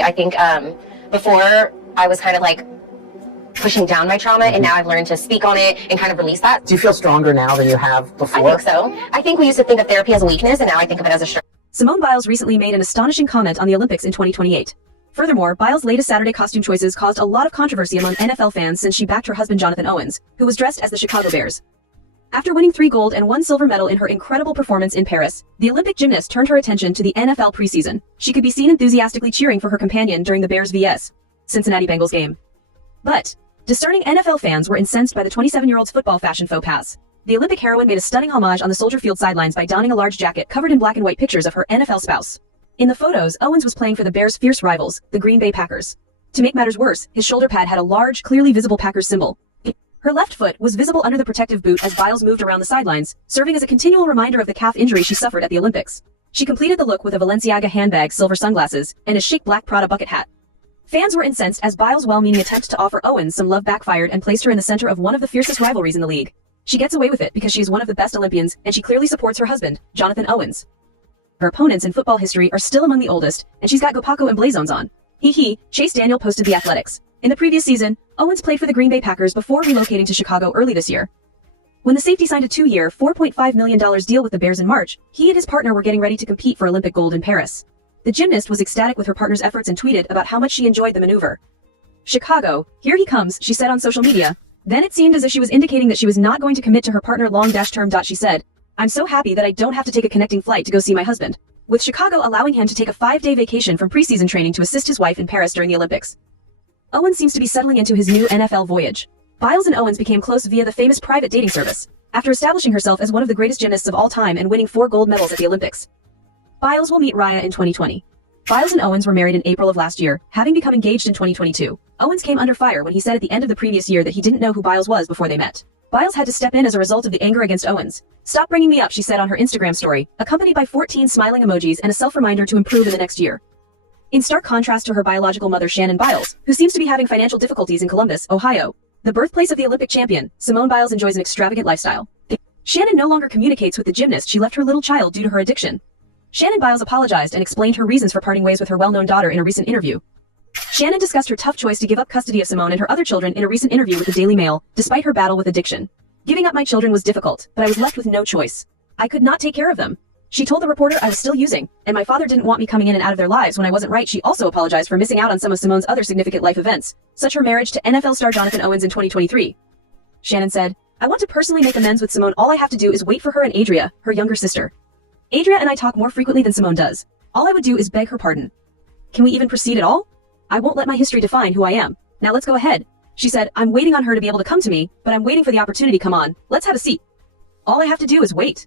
I think before I was kind of like pushing down my trauma, and now I've learned to speak on it and kind of release that. Do you feel stronger now than you have before? I think so. I think we used to think of therapy as a weakness, and now I think of it as a strength. Simone Biles recently made an astonishing comment on the Olympics in 2028. Furthermore, Biles' latest Saturday costume choices caused a lot of controversy among NFL fans since she backed her husband Jonathan Owens, who was dressed as the Chicago Bears. After winning 3 gold and 1 silver medal in her incredible performance in Paris, the Olympic gymnast turned her attention to the NFL preseason. She could be seen enthusiastically cheering for her companion during the Bears vs. Cincinnati Bengals game. But discerning NFL fans were incensed by the 27-year-old's football fashion faux pas. The Olympic heroine made a stunning homage on the Soldier Field sidelines by donning a large jacket covered in black and white pictures of her NFL spouse. In the photos, Owens was playing for the Bears' fierce rivals, the Green Bay Packers. To make matters worse, his shoulder pad had a large, clearly visible Packers symbol. Her left foot was visible under the protective boot as Biles moved around the sidelines, serving as a continual reminder of the calf injury she suffered at the Olympics. She completed the look with a Balenciaga handbag, silver sunglasses, and a chic black Prada bucket hat. Fans were incensed as Biles' well-meaning attempt to offer Owens some love backfired and placed her in the center of one of the fiercest rivalries in the league. She gets away with it because she is one of the best Olympians, and she clearly supports her husband, Jonathan Owens. Her opponents in football history are still among the oldest, and she's got Gopaco and Blazons on. Chase Daniel posted The Athletics. In the previous season, Owens played for the Green Bay Packers before relocating to Chicago early this year. When the safety signed a 2-year, $4.5 million deal with the Bears in March, he and his partner were getting ready to compete for Olympic gold in Paris. The gymnast was ecstatic with her partner's efforts and tweeted about how much she enjoyed the maneuver. "Chicago, here he comes," she said on social media. Then it seemed as if she was indicating that she was not going to commit to her partner long-term. She said, "I'm so happy that I don't have to take a connecting flight to go see my husband," with Chicago allowing him to take a 5-day vacation from preseason training to assist his wife in Paris during the Olympics. Owens seems to be settling into his new NFL voyage. Biles and Owens became close via the famous private dating service, after establishing herself as one of the greatest gymnasts of all time and winning 4 gold medals at the Olympics. Biles will meet Raya in 2020. Biles and Owens were married in April of last year, having become engaged in 2022. Owens came under fire when he said at the end of the previous year that he didn't know who Biles was before they met. Biles had to step in as a result of the anger against Owens. "Stop bringing me up," she said on her Instagram story, accompanied by 14 smiling emojis and a self-reminder to improve in the next year. In stark contrast to her biological mother Shannon Biles, who seems to be having financial difficulties in Columbus, Ohio, the birthplace of the Olympic champion, Simone Biles enjoys an extravagant lifestyle. Shannon no longer communicates with the gymnast she left her little child due to her addiction. Shannon Biles apologized and explained her reasons for parting ways with her well-known daughter in a recent interview. Shannon discussed her tough choice to give up custody of Simone and her other children in a recent interview with the Daily Mail, despite her battle with addiction. "Giving up my children was difficult, but I was left with no choice. I could not take care of them." She told the reporter I was still using, and my father didn't want me coming in and out of their lives when I wasn't right. She also apologized for missing out on some of Simone's other significant life events, such her marriage to NFL star Jonathan Owens in 2023. Shannon said, "I want to personally make amends with Simone. All I have to do is wait for her and Adria, her younger sister. Adria and I talk more frequently than Simone does. All I would do is beg her pardon. Can we even proceed at all? I won't let my history define who I am. Now let's go ahead." She said, "I'm waiting on her to be able to come to me, but I'm waiting for the opportunity. Come on, let's have a seat. All I have to do is wait."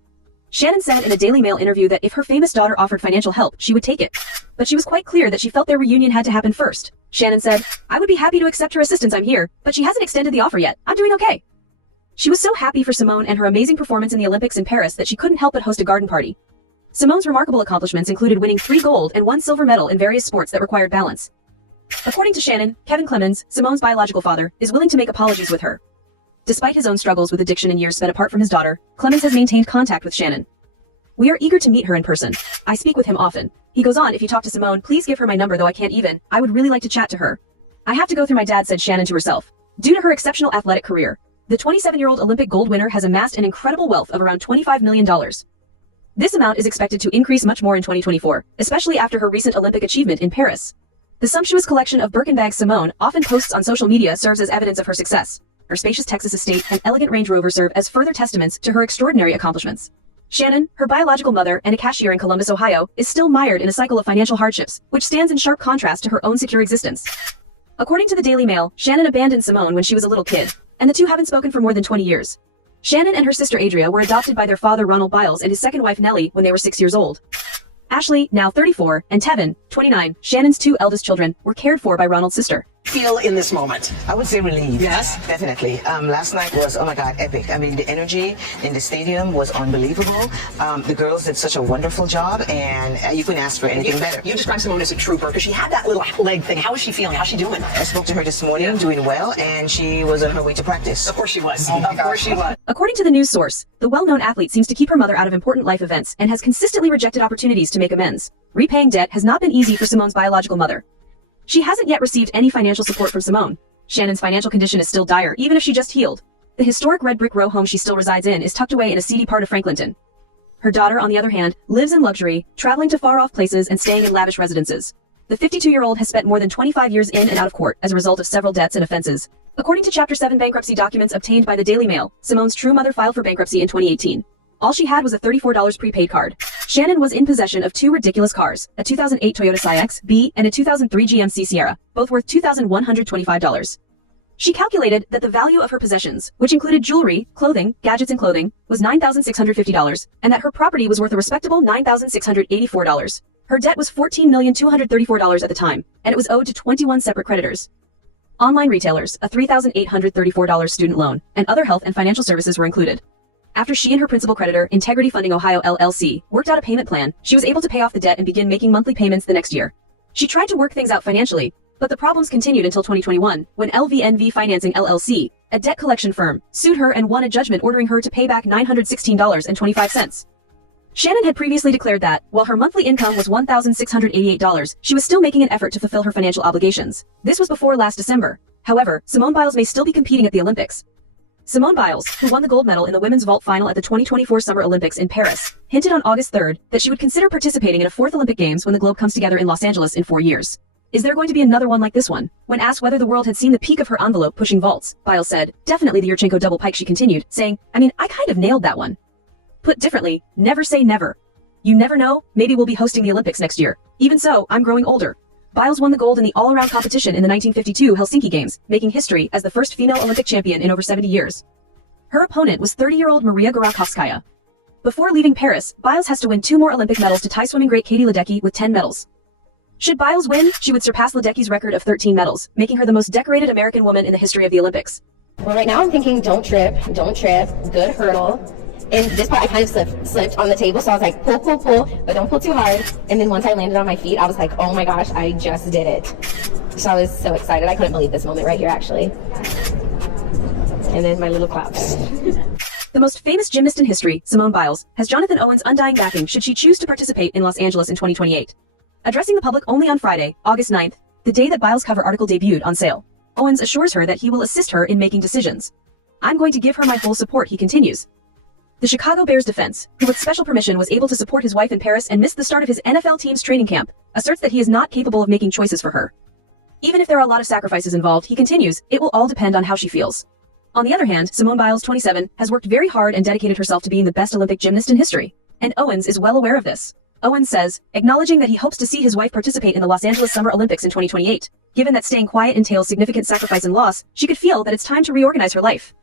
Shannon said in a Daily Mail interview that if her famous daughter offered financial help, she would take it. But she was quite clear that she felt their reunion had to happen first. Shannon said, "I would be happy to accept her assistance. I'm here, but she hasn't extended the offer yet. I'm doing okay." She was so happy for Simone and her amazing performance in the Olympics in Paris that she couldn't help but host a garden party. Simone's remarkable accomplishments included winning 3 gold and 1 silver medal in various sports that required balance. According to Shannon, Kevin Clemens, Simone's biological father, is willing to make apologies with her. Despite his own struggles with addiction and years spent apart from his daughter, Clemens has maintained contact with Shannon. "We are eager to meet her in person. I speak with him often." He goes on, "If you talk to Simone, please give her my number, though I can't even. I would really like to chat to her. I have to go through my dad," said Shannon to herself. Due to her exceptional athletic career, the 27-year-old Olympic gold winner has amassed an incredible wealth of around $25 million. This amount is expected to increase much more in 2024, especially after her recent Olympic achievement in Paris. The sumptuous collection of Birkin bags Simone often posts on social media serves as evidence of her success. Her spacious Texas estate and elegant Range Rover serve as further testaments to her extraordinary accomplishments. Shannon, her biological mother and a cashier in Columbus, Ohio, is still mired in a cycle of financial hardships, which stands in sharp contrast to her own secure existence. According to the Daily Mail, Shannon abandoned Simone when she was a little kid, and the two haven't spoken for more than 20 years. Shannon and her sister Adria were adopted by their father Ronald Biles and his second wife Nellie when they were 6 years old. Ashley, now 34, and Tevin, 29, Shannon's 2 eldest children, were cared for by Ronald's sister. Feel in this moment? I would say relieved. Yes? Definitely. Last night was, oh my God, epic. I mean, the energy in the stadium was unbelievable. The girls did such a wonderful job, and you couldn't ask for anything better. You described Simone as a trooper because she had that little leg thing. How is she feeling? How's she doing? I spoke to her this morning, doing well, and she was on her way to practice. Of course she was. Of course she was. According to the news source, the well-known athlete seems to keep her mother out of important life events and has consistently rejected opportunities to make amends. Repaying debt has not been easy for Simone's biological mother. She hasn't yet received any financial support from Simone. Shannon's financial condition is still dire, even if she just healed. The historic red brick row home she still resides in is tucked away in a seedy part of Franklinton. Her daughter, on the other hand, lives in luxury, traveling to far-off places and staying in lavish residences. The 52-year-old has spent more than 25 years in and out of court as a result of several debts and offenses. According to Chapter 7 bankruptcy documents obtained by the Daily Mail, Simone's true mother filed for bankruptcy in 2018. All she had was a $34 prepaid card. Shannon was in possession of two ridiculous cars, a 2008 Toyota Sciax B and a 2003 GMC Sierra, both worth $2,125. She calculated that the value of her possessions, which included jewelry, clothing, gadgets and clothing, was $9,650, and that her property was worth a respectable $9,684. Her debt was $14,234 at the time, and it was owed to 21 separate creditors. Online retailers, a $3,834 student loan, and other health and financial services were included. After she and her principal creditor, Integrity Funding Ohio LLC, worked out a payment plan, she was able to pay off the debt and begin making monthly payments the next year. She tried to work things out financially, but the problems continued until 2021, when LVNV Financing LLC, a debt collection firm, sued her and won a judgment ordering her to pay back $916.25. Shannon had previously declared that, while her monthly income was $1,688, she was still making an effort to fulfill her financial obligations. This was before last December. However, Simone Biles may still be competing at the Olympics. Simone Biles, who won the gold medal in the women's vault final at the 2024 Summer Olympics in Paris, hinted on August 3rd that she would consider participating in a fourth Olympic Games when the globe comes together in Los Angeles in 4 years. Is there going to be another one like this one? When asked whether the world had seen the peak of her envelope pushing vaults, Biles said, definitely the Yurchenko double pike. She continued, saying, I kind of nailed that one. Put differently, never say never. You never know, maybe we'll be hosting the Olympics next year. Even so, I'm growing older. Biles won the gold in the all-around competition in the 1952 Helsinki Games, making history as the first female Olympic champion in over 70 years. Her opponent was 30-year-old Maria Gorakovskaya. Before leaving Paris, Biles has to win 2 more Olympic medals to tie swimming great Katie Ledecky with 10 medals. Should Biles win, she would surpass Ledecky's record of 13 medals, making her the most decorated American woman in the history of the Olympics. Well, right now I'm thinking don't trip, good hurdle. And this part I kind of slipped on the table, so I was like, pull, but don't pull too hard. And then once I landed on my feet, I was like, oh my gosh, I just did it. So I was so excited. I couldn't believe this moment right here, actually. And then my little claps. The most famous gymnast in history, Simone Biles, has Jonathan Owens' undying backing should she choose to participate in Los Angeles in 2028. Addressing the public only on Friday, August 9th, the day that Biles' cover article debuted on sale, Owens assures her that he will assist her in making decisions. I'm going to give her my full support, he continues. The Chicago Bears defense, who with special permission was able to support his wife in Paris and missed the start of his NFL team's training camp, asserts that he is not capable of making choices for her. Even if there are a lot of sacrifices involved, he continues, it will all depend on how she feels. On the other hand, Simone Biles, 27, has worked very hard and dedicated herself to being the best Olympic gymnast in history. And Owens is well aware of this. Owens says, acknowledging that he hopes to see his wife participate in the Los Angeles Summer Olympics in 2028. Given that staying quiet entails significant sacrifice and loss, she could feel that it's time to reorganize her life.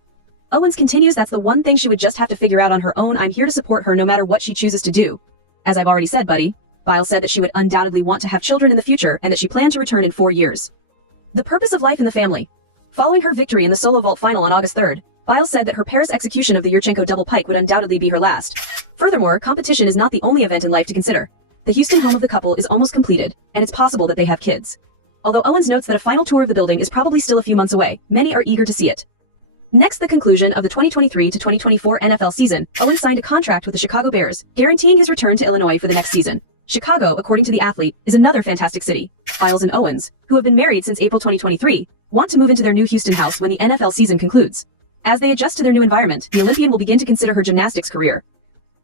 Owens continues, that's the one thing she would just have to figure out on her own. I'm here to support her no matter what she chooses to do. As I've already said, buddy. Biles said that she would undoubtedly want to have children in the future and that she planned to return in 4 years. The purpose of life in the family. Following her victory in the solo vault final on August 3rd, Biles said that her Paris execution of the Yurchenko double pike would undoubtedly be her last. Furthermore, competition is not the only event in life to consider. The Houston home of the couple is almost completed, and it's possible that they have kids. Although Owens notes that a final tour of the building is probably still a few months away, many are eager to see it. Next, the conclusion of the 2023 to 2024 NFL season, Owens signed a contract with the Chicago Bears, guaranteeing his return to Illinois for the next season. Chicago, according to the athlete, is another fantastic city. Biles and Owens, who have been married since April 2023, want to move into their new Houston house when the NFL season concludes. As they adjust to their new environment, the Olympian will begin to consider her gymnastics career.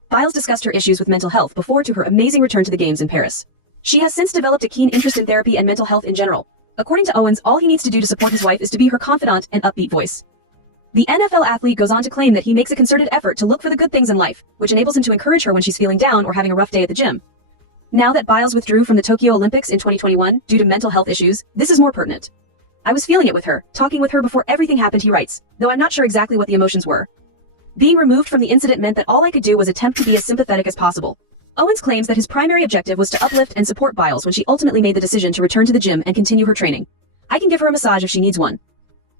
Biles discussed her issues with mental health before to her amazing return to the Games in Paris. She has since developed a keen interest in therapy and mental health in general. According to Owens, all he needs to do to support his wife is to be her confidant and upbeat voice. The NFL athlete goes on to claim that he makes a concerted effort to look for the good things in life, which enables him to encourage her when she's feeling down or having a rough day at the gym. Now that Biles withdrew from the Tokyo Olympics in 2021 due to mental health issues, this is more pertinent. I was feeling it with her, talking with her before everything happened, he writes, though I'm not sure exactly what the emotions were. Being removed from the incident meant that all I could do was attempt to be as sympathetic as possible. Owens claims that his primary objective was to uplift and support Biles when she ultimately made the decision to return to the gym and continue her training. I can give her a massage if she needs one.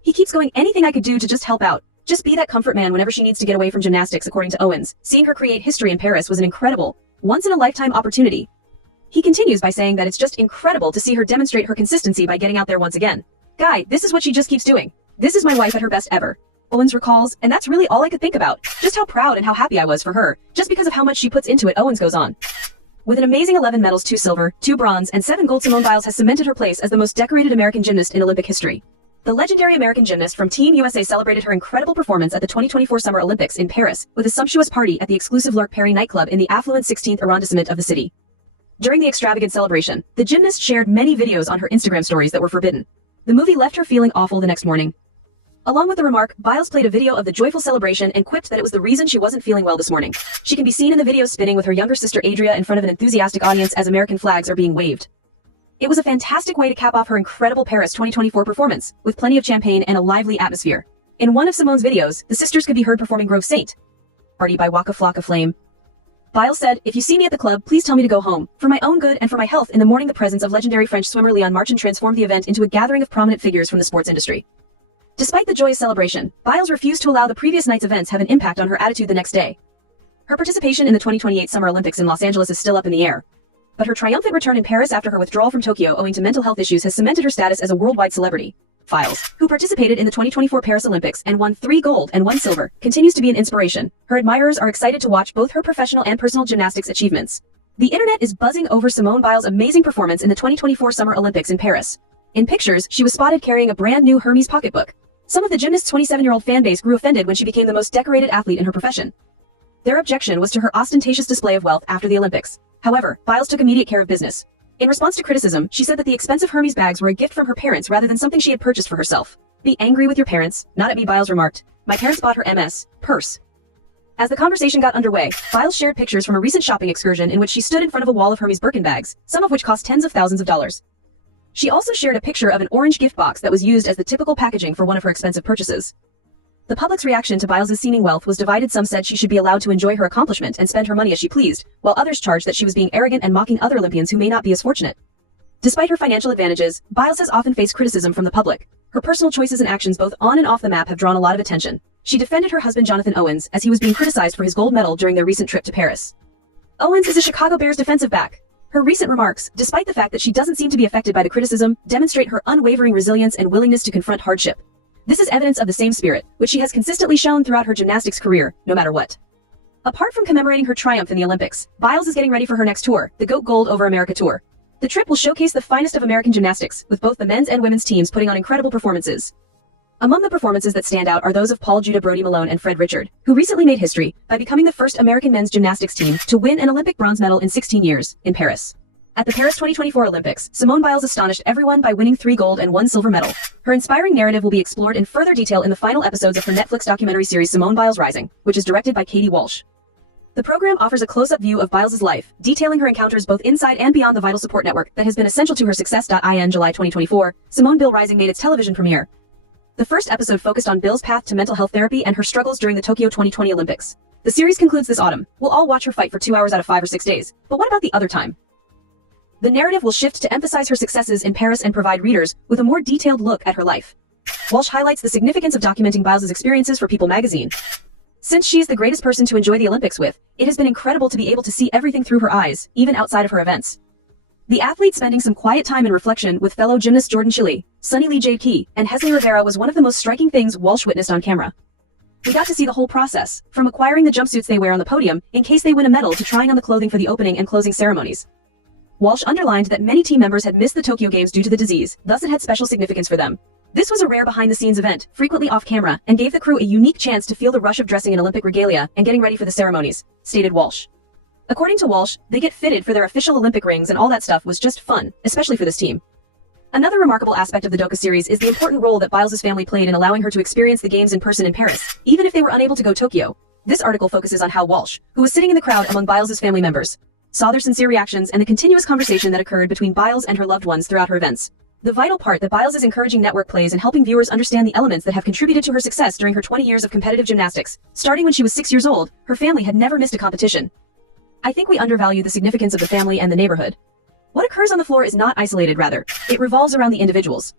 He keeps going, anything I could do to just help out. Just be that comfort man whenever she needs to get away from gymnastics, according to Owens. Seeing her create history in Paris was an incredible, once-in-a-lifetime opportunity. He continues by saying that it's just incredible to see her demonstrate her consistency by getting out there once again. Guy, this is what she just keeps doing. This is my wife at her best ever. Owens recalls, and that's really all I could think about. Just how proud and how happy I was for her, just because of how much she puts into it, Owens goes on. With an amazing 11 medals, 2 silver, 2 bronze, and 7 gold, Simone Biles has cemented her place as the most decorated American gymnast in Olympic history. The legendary American gymnast from Team USA celebrated her incredible performance at the 2024 Summer Olympics in Paris with a sumptuous party at the exclusive L'Arc Paris nightclub in the affluent 16th arrondissement of the city. During the extravagant celebration, the gymnast shared many videos on her Instagram stories that were forbidden. The movie left her feeling awful the next morning. Along with the remark, Biles played a video of the joyful celebration and quipped that it was the reason she wasn't feeling well this morning. She can be seen in the video spinning with her younger sister Adria in front of an enthusiastic audience as American flags are being waved. It was a fantastic way to cap off her incredible Paris 2024 performance, with plenty of champagne and a lively atmosphere. In one of Simone's videos, the sisters could be heard performing Grove Saint Party by Waka Flocka Flame. Biles said, "If you see me at the club, please tell me to go home. For my own good and for my health in the morning." The presence of legendary French swimmer Léon Marchand transformed the event into a gathering of prominent figures from the sports industry. Despite the joyous celebration, Biles refused to allow the previous night's events have an impact on her attitude the next day. Her participation in the 2028 Summer Olympics in Los Angeles is still up in the air. But her triumphant return in Paris after her withdrawal from Tokyo owing to mental health issues has cemented her status as a worldwide celebrity. Biles, who participated in the 2024 Paris Olympics and won 3 gold and 1 silver, continues to be an inspiration. Her admirers are excited to watch both her professional and personal gymnastics achievements. The internet is buzzing over Simone Biles' amazing performance in the 2024 Summer Olympics in Paris. In pictures, she was spotted carrying a brand new Hermes pocketbook. Some of the gymnast's 27-year-old fanbase grew offended when she became the most decorated athlete in her profession. Their objection was to her ostentatious display of wealth after the Olympics. However, Biles took immediate care of business. In response to criticism, she said that the expensive Hermes bags were a gift from her parents rather than something she had purchased for herself. "Be angry with your parents, not at me," Biles remarked. "My parents bought her MS purse." As the conversation got underway, Biles shared pictures from a recent shopping excursion in which she stood in front of a wall of Hermes Birkin bags, some of which cost tens of thousands of dollars. She also shared a picture of an orange gift box that was used as the typical packaging for one of her expensive purchases. The public's reaction to Biles' seeming wealth was divided. Some said she should be allowed to enjoy her accomplishment and spend her money as she pleased, while others charged that she was being arrogant and mocking other Olympians who may not be as fortunate. Despite her financial advantages, Biles has often faced criticism from the public. Her personal choices and actions both on and off the map have drawn a lot of attention. She defended her husband Jonathan Owens as he was being criticized for his gold medal during their recent trip to Paris. Owens is a Chicago Bears defensive back. Her recent remarks, despite the fact that she doesn't seem to be affected by the criticism, demonstrate her unwavering resilience and willingness to confront hardship. This is evidence of the same spirit, which she has consistently shown throughout her gymnastics career, no matter what. Apart from commemorating her triumph in the Olympics, Biles is getting ready for her next tour, the GOAT Gold Over America Tour. The trip will showcase the finest of American gymnastics, with both the men's and women's teams putting on incredible performances. Among the performances that stand out are those of Paul Judah, Brody Malone, and Fred Richard, who recently made history by becoming the first American men's gymnastics team to win an Olympic bronze medal in 16 years, in Paris. At the Paris 2024 Olympics, Simone Biles astonished everyone by winning 3 gold and 1 silver medal. Her inspiring narrative will be explored in further detail in the final episodes of her Netflix documentary series Simone Biles Rising, which is directed by Katie Walsh. The program offers a close-up view of Biles' life, detailing her encounters both inside and beyond the vital support network that has been essential to her success. In July 2024, Simone Biles Rising made its television premiere. The first episode focused on Bill's path to mental health therapy and her struggles during the Tokyo 2020 Olympics. The series concludes this autumn. We'll all watch her fight for 2 hours out of 5 or 6 days. But what about the other time? The narrative will shift to emphasize her successes in Paris and provide readers with a more detailed look at her life. Walsh highlights the significance of documenting Biles' experiences for People magazine. Since she is the greatest person to enjoy the Olympics with, it has been incredible to be able to see everything through her eyes, even outside of her events. The athlete spending some quiet time in reflection with fellow gymnast Jordan Chile, Sunny Lee Jade Key, and Hesley Rivera was one of the most striking things Walsh witnessed on camera. We got to see the whole process, from acquiring the jumpsuits they wear on the podium in case they win a medal to trying on the clothing for the opening and closing ceremonies. Walsh underlined that many team members had missed the Tokyo Games due to the disease, thus it had special significance for them. This was a rare behind-the-scenes event, frequently off-camera, and gave the crew a unique chance to feel the rush of dressing in Olympic regalia and getting ready for the ceremonies, stated Walsh. According to Walsh, they get fitted for their official Olympic rings and all that stuff was just fun, especially for this team. Another remarkable aspect of the docu-series is the important role that Biles' family played in allowing her to experience the games in person in Paris, even if they were unable to go to Tokyo. This article focuses on how Walsh, who was sitting in the crowd among Biles' family members, saw their sincere reactions and the continuous conversation that occurred between Biles and her loved ones throughout her events. The vital part that Biles' encouraging network plays in helping viewers understand the elements that have contributed to her success during her 20 years of competitive gymnastics. Starting when she was 6 years old, her family had never missed a competition. I think we undervalue the significance of the family and the neighborhood. What occurs on the floor is not isolated, rather, it revolves around the individuals.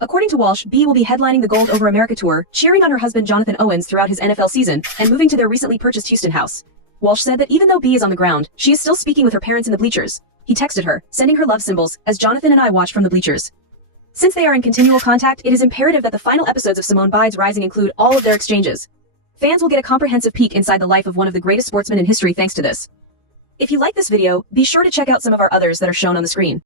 According to Walsh, B will be headlining the Gold Over America Tour, cheering on her husband Jonathan Owens throughout his NFL season, and moving to their recently purchased Houston house. Walsh said that even though B is on the ground, she is still speaking with her parents in the bleachers. He texted her, sending her love symbols, as Jonathan and I watch from the bleachers. Since they are in continual contact, it is imperative that the final episodes of Simone Biles Rising include all of their exchanges. Fans will get a comprehensive peek inside the life of one of the greatest sportsmen in history thanks to this. If you like this video, be sure to check out some of our others that are shown on the screen.